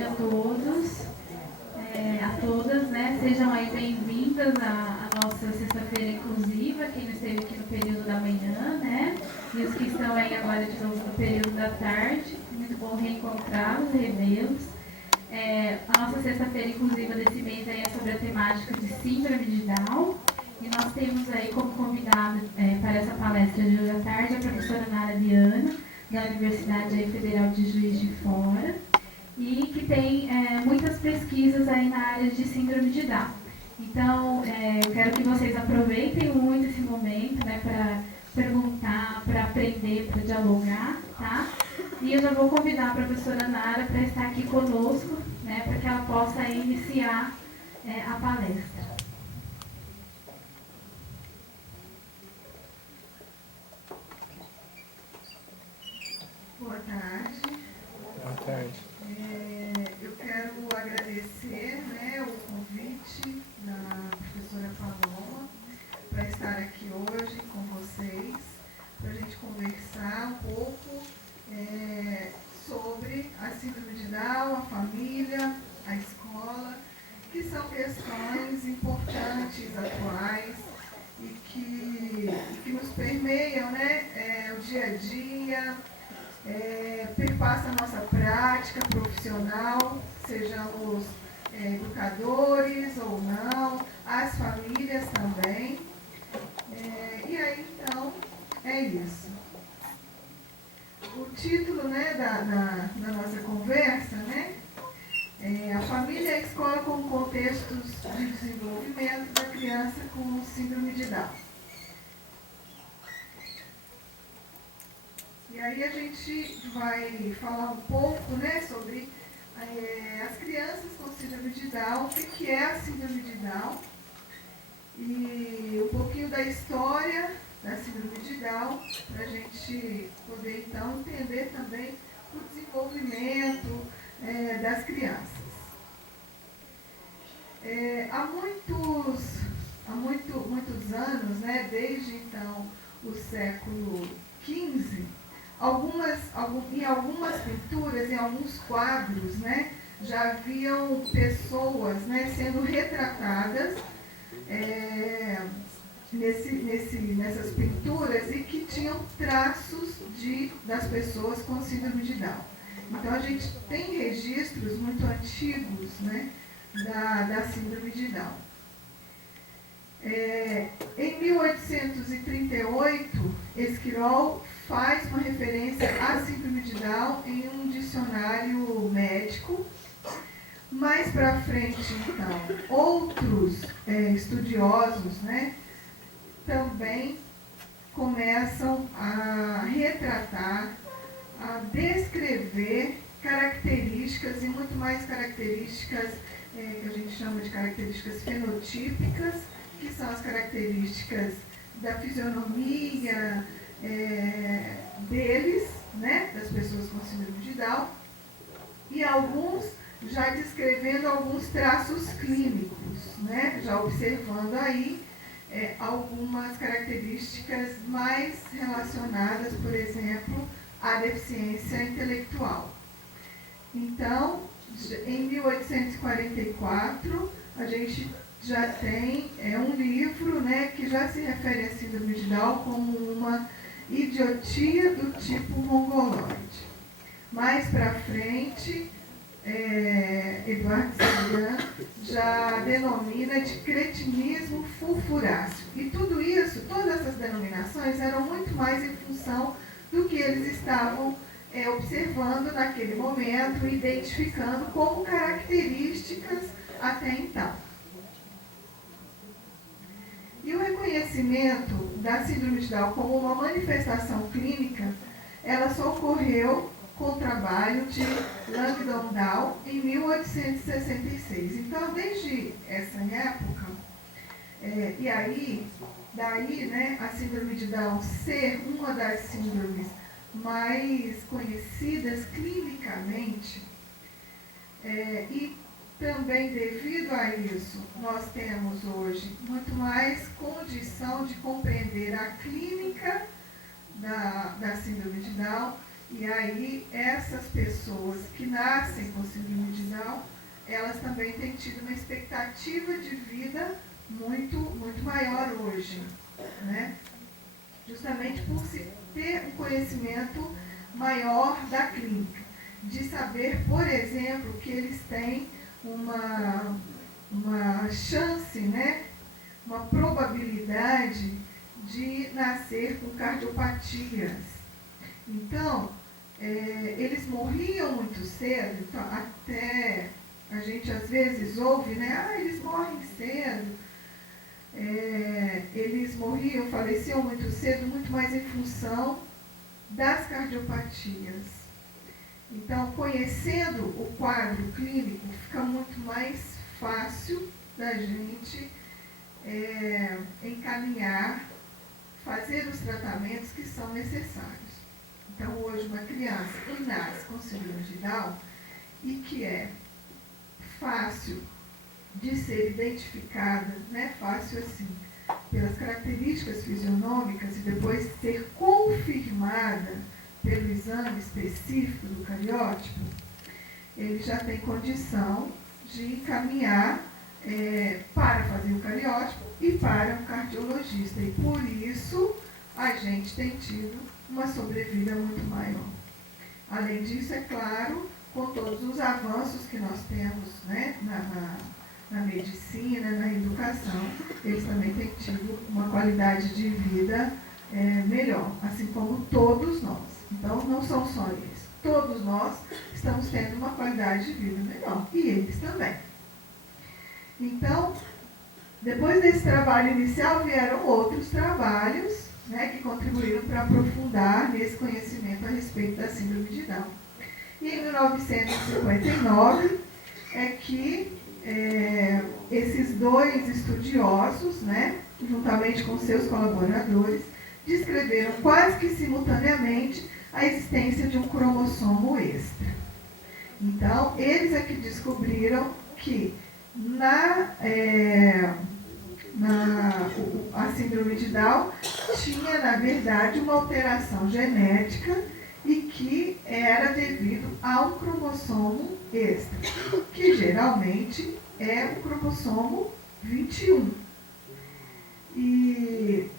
A todos, a todas, né? Sejam aí bem-vindas à nossa sexta-feira inclusiva, quem não esteve aqui no período da manhã, né? E os que estão aí agora de novo no período da tarde. Muito bom reencontrá-los, revê-los. A nossa sexta-feira inclusiva desse mês aí é sobre a temática de síndrome de Down. E nós temos aí como convidada para essa palestra de hoje à tarde a professora Nara Viana, da Universidade Federal de Juiz de Fora, e que tem muitas pesquisas aí na área de síndrome de Down. Então, eu quero que vocês aproveitem muito esse momento, né, para perguntar, para aprender, para dialogar, tá? E eu já vou convidar a professora Nara para estar aqui conosco, né, para que ela possa iniciar a palestra. Boa tarde. Boa tarde. Eu quero agradecer, né, o convite da professora Paloma para estar aqui hoje com vocês, para a gente conversar um pouco sobre a síndrome de Down, a família, a escola, que são questões importantes, atuais e que nos permeiam, né, o dia a dia, perpassa a nossa prática profissional, sejamos educadores ou não, as famílias também. E aí, então, é isso. O título, né, da nossa conversa, né, a família e a escola como contextos de desenvolvimento da criança com síndrome de Down. E aí a gente vai falar um pouco, né, sobre as crianças com síndrome de Down, o que é a síndrome de Down, e um pouquinho da história da síndrome de Down, para a gente poder então entender também o desenvolvimento das crianças. Há muitos anos, né, desde então o século XV, em algumas pinturas, em alguns quadros, né, já haviam pessoas, né, sendo retratadas nessas pinturas e que tinham traços das pessoas com síndrome de Down. Então a gente tem registros muito antigos, né, da síndrome de Down. Em 1838, Esquirol faz uma referência à síndrome de Down em um dicionário médico. Mais para frente, então, outros estudiosos, né, também começam a retratar, a descrever características, e muito mais características que a gente chama de características fenotípicas, que são as características da fisionomia deles, né, das pessoas com síndrome de Down, e alguns já descrevendo alguns traços clínicos, né, já observando aí algumas características mais relacionadas, por exemplo, à deficiência intelectual. Então, em 1844, a gente já tem um livro, né, que já se refere à síndrome de Down como uma idiotia do tipo mongoloide. Mais para frente, Eduardo Sagan já denomina de cretinismo fulfuráceo. E tudo isso, todas essas denominações eram muito mais em função do que eles estavam observando naquele momento, identificando como características até então. E o reconhecimento da síndrome de Down como uma manifestação clínica, ela só ocorreu com o trabalho de Langdon Down em 1866. Então, desde essa época, e aí, daí, né, a síndrome de Down ser uma das síndromes mais conhecidas clinicamente, e também devido a isso, nós temos hoje muito mais condição de compreender a clínica da síndrome de Down. E aí, essas pessoas que nascem com síndrome de Down elas também têm tido uma expectativa de vida muito, muito maior hoje, né? Justamente por se ter um conhecimento maior da clínica, de saber, por exemplo, que eles têm uma chance, né? Uma probabilidade de nascer com cardiopatias. Então, eles morriam muito cedo, então, até a gente às vezes ouve, né? Eles morrem cedo. Eles morriam, faleciam muito cedo, muito mais em função das cardiopatias. Então, conhecendo o quadro clínico, fica muito mais fácil da gente encaminhar, fazer os tratamentos que são necessários. Então, hoje, uma criança que nasce com síndrome de Down e que é fácil de ser identificada, né? Fácil assim, pelas características fisionômicas e depois ser confirmada pelo exame específico do cariótipo, ele já tem condição de encaminhar para fazer o cariótipo e para um cardiologista. E por isso a gente tem tido uma sobrevida muito maior. Além disso, é claro, com todos os avanços que nós temos, né, na medicina, na educação, eles também têm tido uma qualidade de vida melhor, assim como todos nós. Então, não são só eles. Todos nós estamos tendo uma qualidade de vida melhor. E eles também. Então, depois desse trabalho inicial, vieram outros trabalhos, né, que contribuíram para aprofundar nesse conhecimento a respeito da síndrome de Down. E em 1959 é que esses dois estudiosos, né, juntamente com seus colaboradores, descreveram quase que simultaneamente a existência de um cromossomo extra. Então, eles é que descobriram que a síndrome de Down tinha, na verdade, uma alteração genética e que era devido a um cromossomo extra, que geralmente é o cromossomo 21. E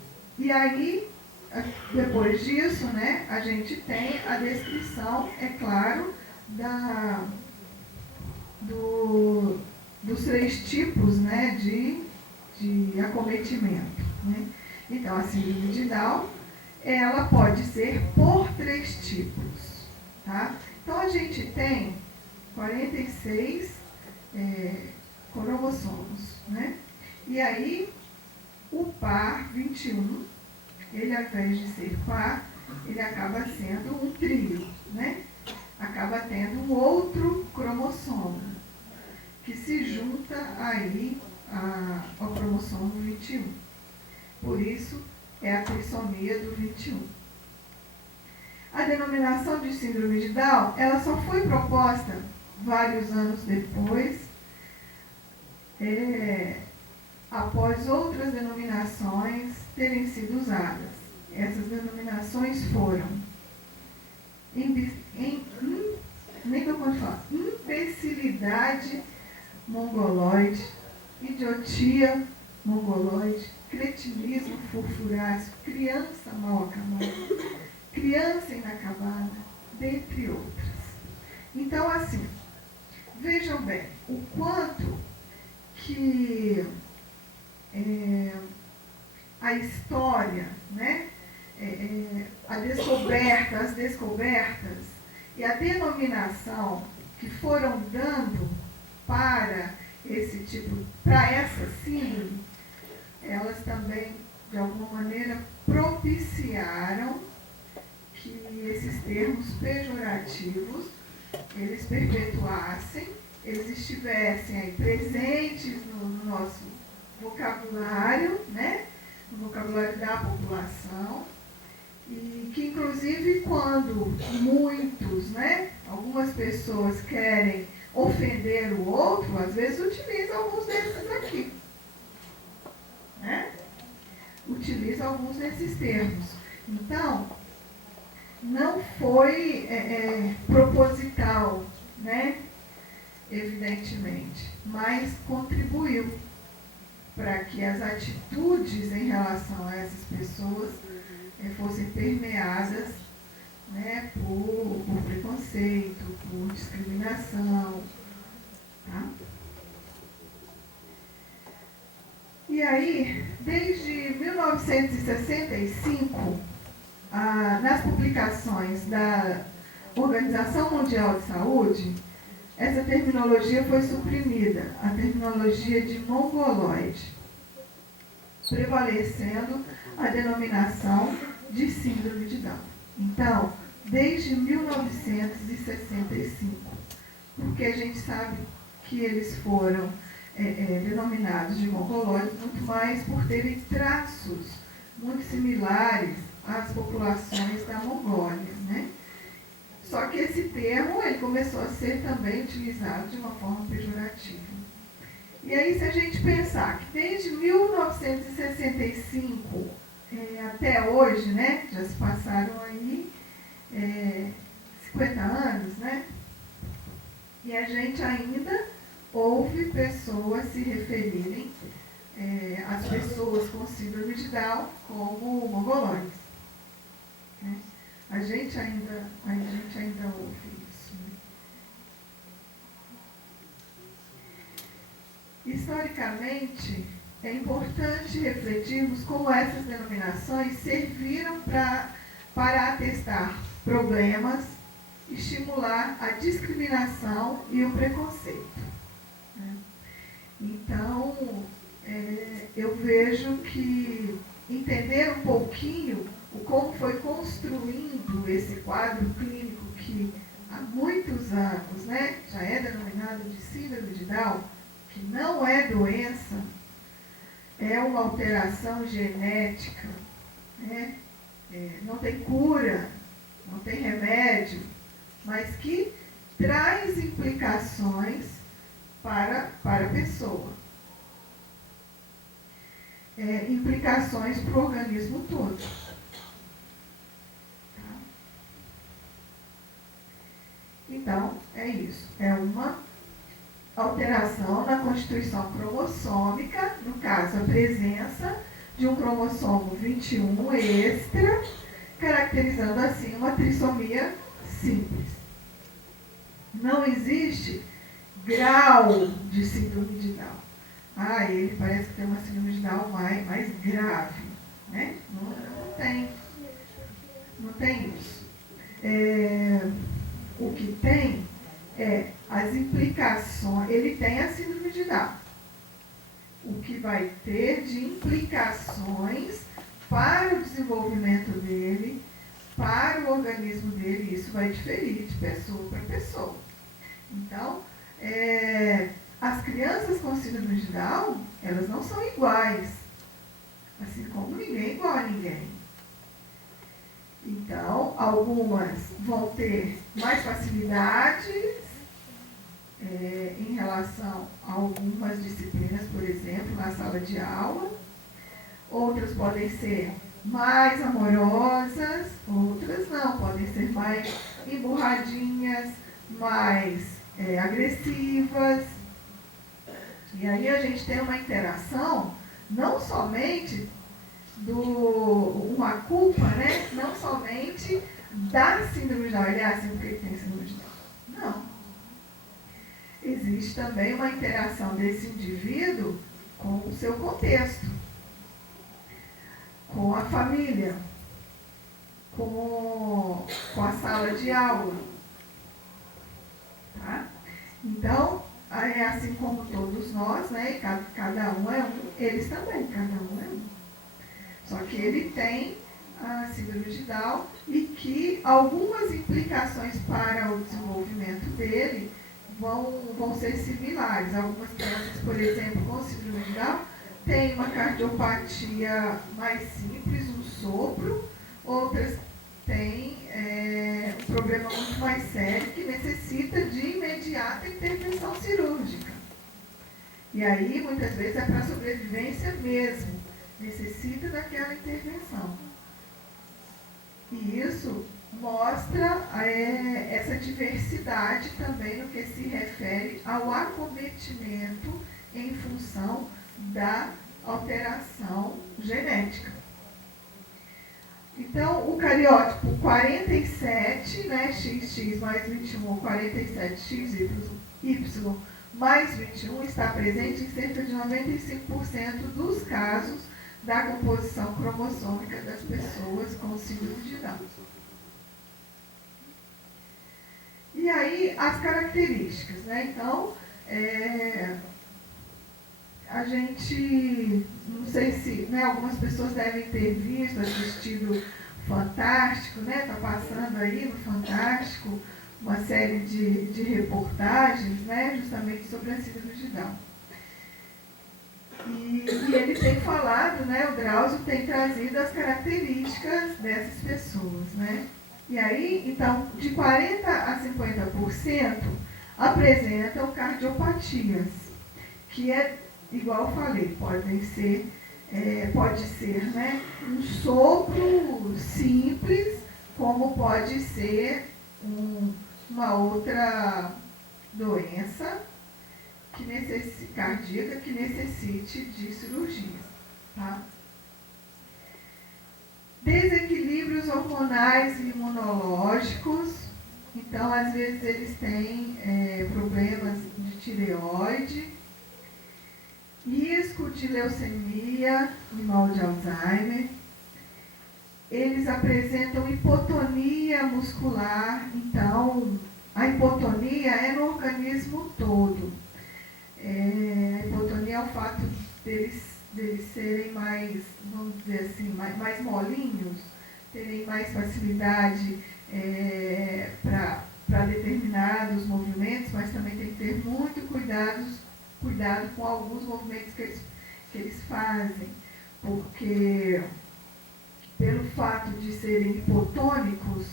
aí, depois disso, né, a gente tem a descrição, é claro, dos 3 tipos, né, de acometimento, né? Então, a síndrome de Down, ela pode ser por 3 tipos, tá? Então, a gente tem 46 cromossomos, né? E aí, o par 21, ele, ao invés de ser par, ele acaba sendo um trio, né? Acaba tendo um outro cromossomo, que se junta aí ao cromossomo 21. Por isso, é a trissomia do 21. A denominação de síndrome de Down, ela só foi proposta vários anos depois, após outras denominações terem sido usadas. Essas denominações foram imbecilidade mongoloide, idiotia mongoloide, cretinismo furfuráceo, criança mal acamada, criança inacabada, dentre outras. Então, assim, vejam bem o quanto que a história, né, as descobertas e a denominação que foram dando para essa síndrome, elas também, de alguma maneira, propiciaram que esses termos pejorativos, eles perpetuassem, eles estivessem aí presentes no nosso vocabulário, né? No vocabulário da população, e que, inclusive, quando muitos, né, algumas pessoas querem ofender o outro, às vezes utilizam alguns desses aqui, né? Utilizam alguns desses termos. Então, não foi proposital, né, evidentemente, mas contribuiu para que as atitudes em relação a essas pessoas fossem permeadas, né, por preconceito, por discriminação. Tá? E aí, desde 1965, nas publicações da Organização Mundial de Saúde, essa terminologia foi suprimida, a terminologia de mongoloide, prevalecendo a denominação de síndrome de Down. Então, desde 1965, porque a gente sabe que eles foram denominados de mongoloides muito mais por terem traços muito similares às populações da Mongólia, né? Só que esse termo ele começou a ser também utilizado de uma forma pejorativa. E aí, se a gente pensar que desde 1965 até hoje, né, já se passaram aí 50 anos, né? E a gente ainda ouve pessoas se referirem às pessoas com síndrome de Down como mongoloides. Né? A gente ainda ouve isso. Né? Historicamente, é importante refletirmos como essas denominações serviram para atestar problemas, estimular a discriminação e o preconceito. Né? Então, eu vejo que entender um pouquinho como foi construindo esse quadro clínico que há muitos anos, né, já é denominado de síndrome de Down, que não é doença, é uma alteração genética, né, não tem cura, não tem remédio, mas que traz implicações para a pessoa. Implicações para o organismo todo. Tá? Então, é isso. É uma alteração na constituição cromossômica, no caso, a presença de um cromossomo 21 extra, caracterizando assim uma trissomia simples. Não existe grau de síndrome de Down. Ele parece que tem uma síndrome de Down mais grave. Né? Não tem. Não tem isso. O que tem é as implicações. Ele tem a síndrome de Down. O que vai ter de implicações para o desenvolvimento dele, para o organismo dele, isso vai diferir de pessoa para pessoa. Então, as crianças com síndrome de Down, elas não são iguais. Assim como ninguém é igual a ninguém. Então, algumas vão ter mais facilidades em relação a algumas disciplinas, por exemplo, na sala de aula. Outras podem ser mais amorosas, outras não, podem ser mais emburradinhas, mais agressivas. E aí a gente tem uma interação, não somente uma culpa, né? Não somente da síndrome de Down, ele é assim porque ele tem síndrome de Down. Não. Existe também uma interação desse indivíduo com o seu contexto, com a família, com a sala de aula. Tá? Então, é assim como todos nós, né? Cada um é um, eles também, cada um é um. Só que ele tem a síndrome de Down e que algumas implicações para o desenvolvimento dele vão ser similares. Algumas crianças, por exemplo, com síndrome de Down, têm uma cardiopatia mais simples, um sopro. Outras têm um problema muito mais sério que necessita de imediata intervenção cirúrgica. E aí, muitas vezes, é para sobrevivência mesmo. Necessita daquela intervenção. E isso mostra essa diversidade também no que se refere ao acometimento em função da alteração genética. Então, o cariótipo 47, né, XX mais 21, ou 47XY mais 21, está presente em cerca de 95% dos casos da composição cromossômica das pessoas com síndrome de Down. E aí, as características, né? Então, a gente, não sei se, né, algumas pessoas devem ter visto, assistido Fantástico, né? Está passando aí no Fantástico uma série de reportagens, né, justamente sobre a síndrome de Down. E ele tem falado, né, o Drauzio tem trazido as características dessas pessoas, né? E aí, então, de 40% a 50% apresentam cardiopatias, que é, igual eu falei, pode ser, né, um sopro simples, como pode ser uma outra doença cardíaca que necessite de cirurgia. Tá? Desequilíbrios hormonais e imunológicos. Então, às vezes, eles têm problemas de tireoide, risco de leucemia e mal de Alzheimer. Eles apresentam hipotonia muscular. Então, a hipotonia é no organismo todo. A hipotonia é o fato deles serem mais, vamos dizer assim, mais molinhos, terem mais facilidade para determinados movimentos, mas também tem que ter muito cuidado com alguns movimentos que eles fazem, porque pelo fato de serem hipotônicos,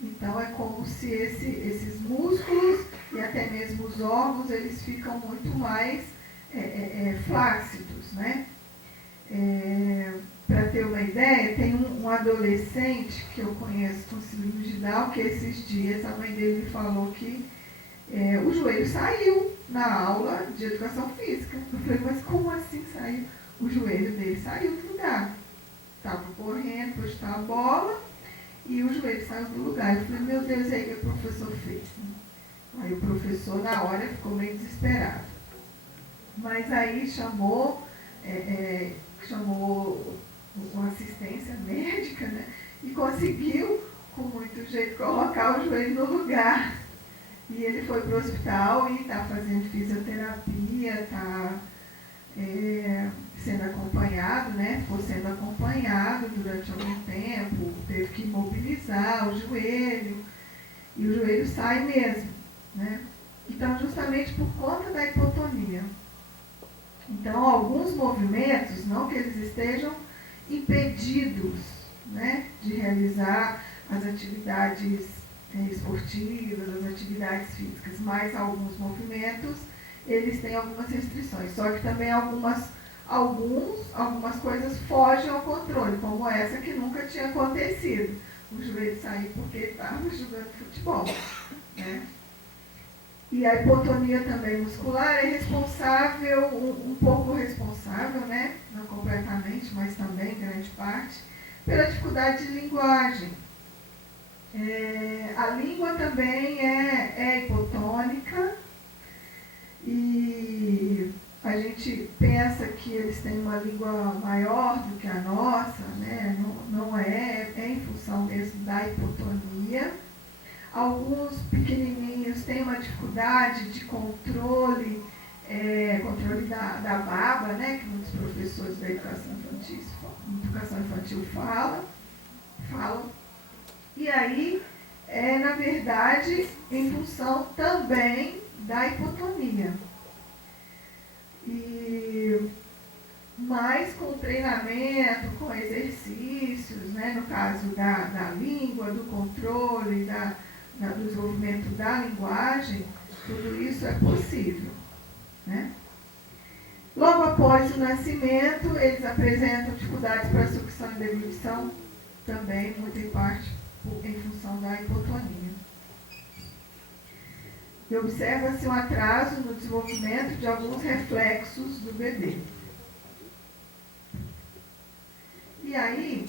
então é como se esses músculos e até mesmo os órgãos, eles ficam muito mais flácidos, né? Para ter uma ideia, tem um adolescente que eu conheço com síndrome de Down, que esses dias a mãe dele me falou que o joelho saiu na aula de educação física. Eu falei, mas como assim saiu? O joelho dele saiu do lugar. Estava correndo, foi chutar a bola e o joelho saiu do lugar. Eu falei, meu Deus, e aí o que o professor fez? Aí o professor, na hora, ficou meio desesperado. Mas aí chamou uma assistência médica, né? E conseguiu, com muito jeito, colocar o joelho no lugar. E ele foi para o hospital e está fazendo fisioterapia, está sendo acompanhado, né? Ficou sendo acompanhado durante algum tempo, teve que imobilizar o joelho, e o joelho sai mesmo, né? Então, justamente por conta da hipotonia. Então, alguns movimentos, não que eles estejam impedidos, né, de realizar as atividades esportivas, as atividades físicas, mas alguns movimentos, eles têm algumas restrições. Só que também algumas coisas fogem ao controle, como essa que nunca tinha acontecido. O joelho sair porque ele estava jogando futebol, né? E a hipotonia também muscular é responsável, um pouco responsável, né? Não completamente, mas também, grande parte, pela dificuldade de linguagem. A língua também é hipotônica e a gente pensa que eles têm uma língua maior do que a nossa, né? Não é em função mesmo da hipotonia. Alguns pequenininhos têm uma dificuldade de controle da baba, né, que muitos professores da educação infantil falam. E aí, na verdade, em função também da hipotonia. Mas com treinamento, com exercícios, né, no caso da língua, do controle, do desenvolvimento da linguagem, tudo isso é possível, né? Logo após o nascimento, eles apresentam dificuldades para sucção e deglutição, também muito em parte em função da hipotonia. E observa-se um atraso no desenvolvimento de alguns reflexos do bebê. E aí,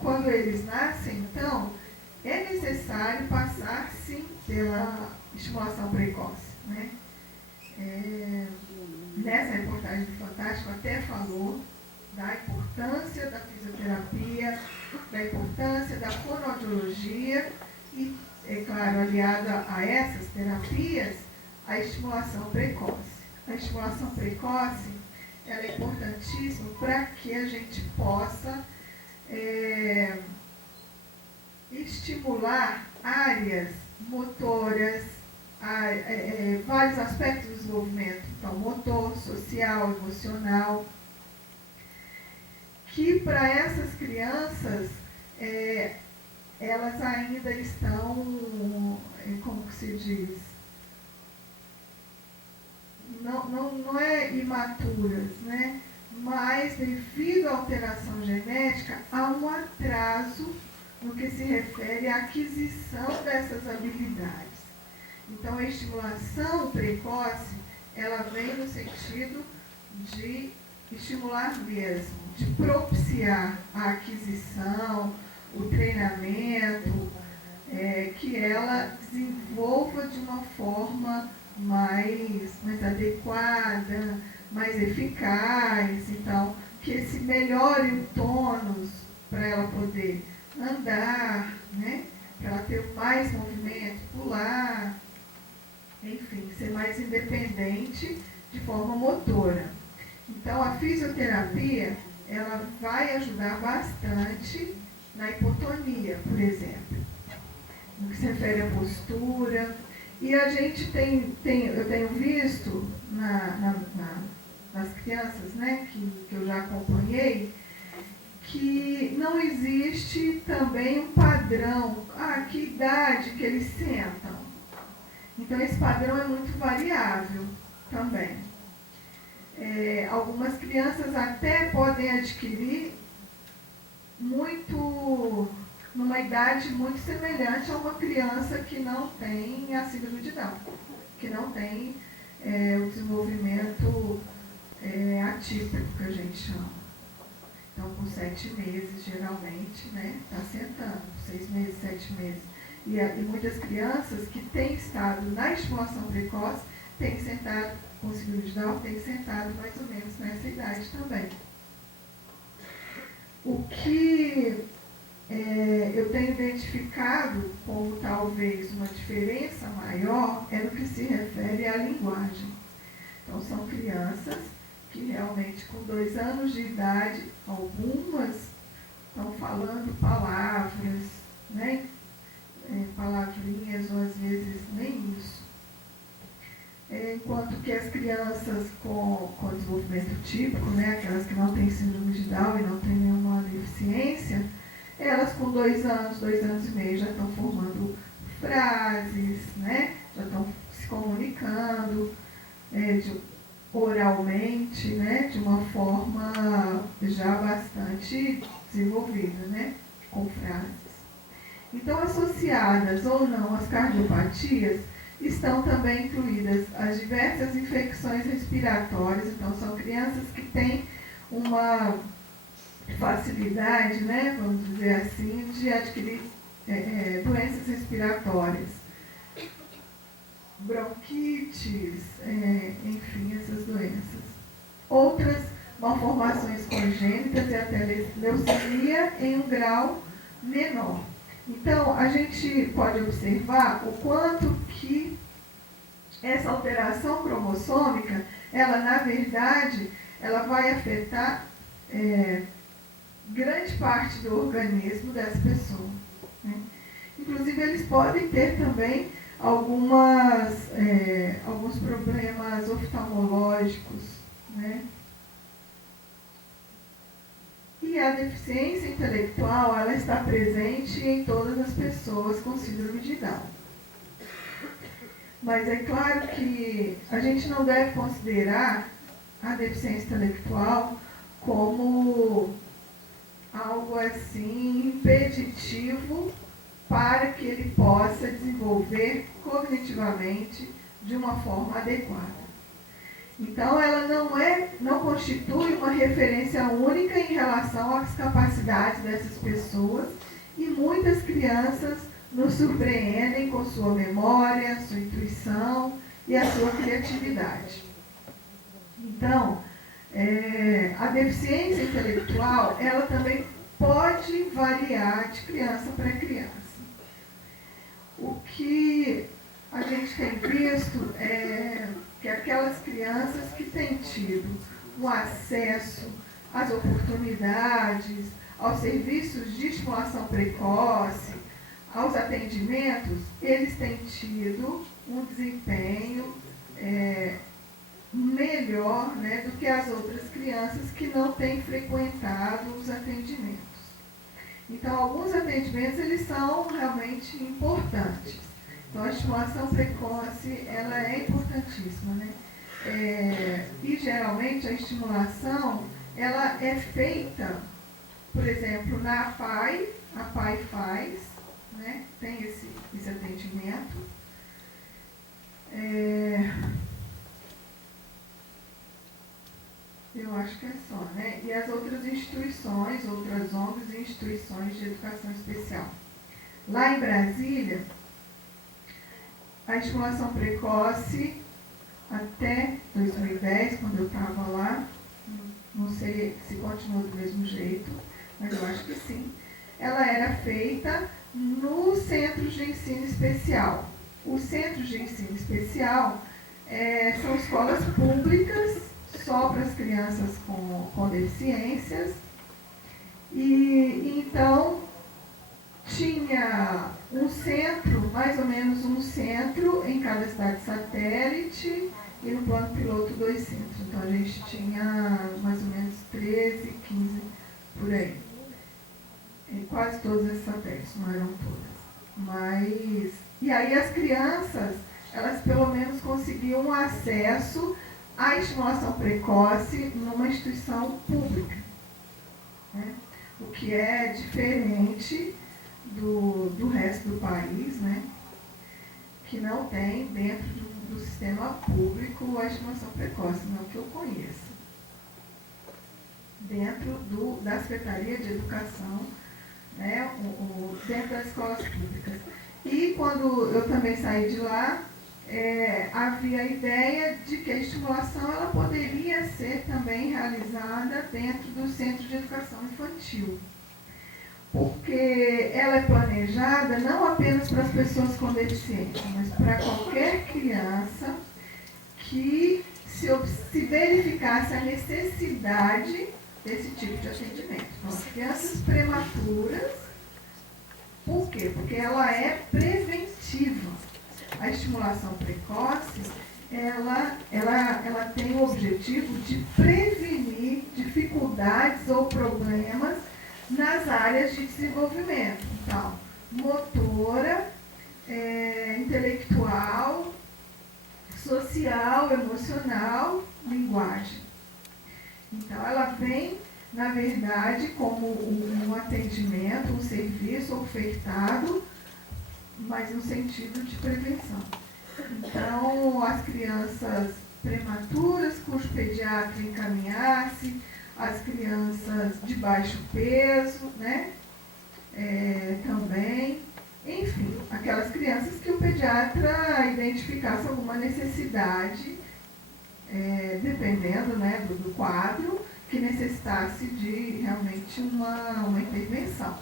quando eles nascem, então, é necessário passar, sim, pela estimulação precoce, né? Nessa reportagem do Fantástico até falou da importância da fisioterapia, da importância da fonoaudiologia e, é claro, aliada a essas terapias, a estimulação precoce. A estimulação precoce ela é importantíssima para que a gente possa estimular áreas motoras, vários aspectos do desenvolvimento, então motor, social, emocional, que para essas crianças elas ainda estão, como que se diz, não é imaturas, né? Mas devido à alteração genética, há um atraso no que se refere à aquisição dessas habilidades. Então, a estimulação precoce, ela vem no sentido de estimular mesmo, de propiciar a aquisição, o treinamento, que ela desenvolva de uma forma mais adequada, mais eficaz, então, que se melhore o tônus para ela poder andar, né? Para ela ter mais movimento, pular, enfim, ser mais independente de forma motora. Então, a fisioterapia, ela vai ajudar bastante na hipotonia, por exemplo, no que se refere à postura. E a gente eu tenho visto nas crianças, né, que eu já acompanhei, que não existe também um padrão, que idade que eles sentam. Então, esse padrão é muito variável também. Algumas crianças até podem adquirir numa idade muito semelhante a uma criança que não tem a síndrome de Down, que não tem o desenvolvimento atípico, que a gente chama. Então, com 7 meses, geralmente, né, está sentando, 6 meses, 7 meses. E muitas crianças que têm estado na estimulação precoce têm sentado, com síndrome de Down, têm sentado mais ou menos nessa idade também. O que eu tenho identificado como talvez uma diferença maior é no que se refere à linguagem. Então, são crianças que realmente com 2 anos de idade, algumas estão falando palavras, né? Palavrinhas, ou às vezes nem isso. Enquanto que as crianças com desenvolvimento típico, né, aquelas que não têm síndrome de Down e não têm nenhuma deficiência, elas com 2 anos, 2 anos e meio já estão formando frases, né, já estão se comunicando oralmente, né, de uma forma já bastante desenvolvida, né, com frases. Então, associadas ou não às cardiopatias, estão também incluídas as diversas infecções respiratórias. Então, são crianças que têm uma facilidade, né, vamos dizer assim, de adquirir doenças respiratórias, bronquites, enfim, essas doenças. Outras malformações congênitas e até leucemia em um grau menor. Então, a gente pode observar o quanto que essa alteração cromossômica, ela, na verdade, ela vai afetar grande parte do organismo dessa pessoa, né? Inclusive, eles podem ter também alguns problemas oftalmológicos, né? E a deficiência intelectual, ela está presente em todas as pessoas com síndrome de Down. Mas é claro que a gente não deve considerar a deficiência intelectual como algo assim impeditivo para que ele possa desenvolver cognitivamente de uma forma adequada. Então, ela não constitui uma referência única em relação às capacidades dessas pessoas, e muitas crianças nos surpreendem com sua memória, sua intuição e a sua criatividade. Então, a deficiência intelectual, ela também pode variar de criança para criança. O que a gente tem visto é que aquelas crianças que têm tido o acesso às oportunidades, aos serviços de estimulação precoce, aos atendimentos, eles têm tido um desempenho melhor, né, do que as outras crianças que não têm frequentado os atendimentos. Então, alguns atendimentos, eles são realmente importantes. Então, a estimulação precoce, ela é importantíssima, né? E, geralmente, a estimulação, ela é feita, por exemplo, na APAE, a APAE faz, né? Tem esse atendimento. Eu acho que é só, né? E as outras instituições, outras ONGs e instituições de educação especial. Lá em Brasília, a estimulação precoce, até 2010, quando eu estava lá, não sei se continua do mesmo jeito, mas eu acho que sim, ela era feita nos centros de ensino especial. Os centros de ensino especial são escolas públicas, só para as crianças com deficiências, e então tinha um centro, mais ou menos um centro em cada cidade satélite, e no plano piloto 2 centros. Então a gente tinha mais ou menos 13, 15 por aí. E quase todas as satélites, não eram todas. E aí as crianças, elas pelo menos conseguiam um acesso à estimulação precoce numa instituição pública, né? O que é diferente do resto do país, né? Que não tem dentro do sistema público a estimulação precoce, não que eu conheça. Dentro da Secretaria de Educação, né? Dentro das escolas públicas. E quando eu também saí de lá, havia a ideia de que a estimulação ela poderia ser também realizada dentro do Centro de Educação Infantil, porque ela é planejada não apenas para as pessoas com deficiência, mas para qualquer criança que se verificasse a necessidade desse tipo de atendimento. Então, as crianças prematuras, por quê? Porque ela é preventiva. A estimulação precoce, ela tem o objetivo de prevenir dificuldades ou problemas nas áreas de desenvolvimento. Então, motora, intelectual, social, emocional, linguagem. Então, ela vem, na verdade, como um atendimento, um serviço ofertado, mas no sentido de prevenção. Então, as crianças prematuras, cujo pediatra encaminhasse, as crianças de baixo peso, né? Também, enfim, aquelas crianças que o pediatra identificasse alguma necessidade, dependendo, né, do quadro, que necessitasse de realmente uma intervenção.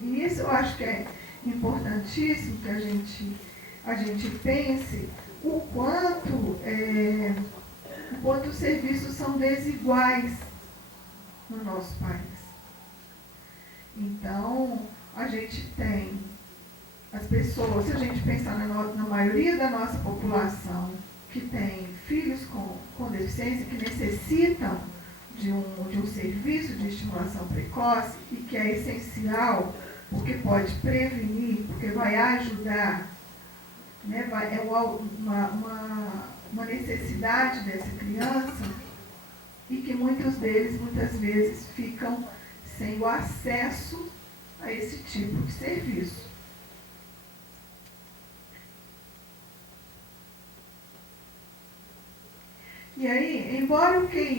E isso eu acho que é importantíssimo que a gente pense o quanto os serviços são desiguais no nosso país. Então, a gente tem as pessoas, se a gente pensar na maioria da nossa população que tem filhos com deficiência, que necessitam de um serviço de estimulação precoce e que é essencial, porque pode prevenir, porque vai ajudar, né, é uma necessidade dessa criança, e que muitos deles, muitas vezes, ficam sem o acesso a esse tipo de serviço. E aí, embora o QI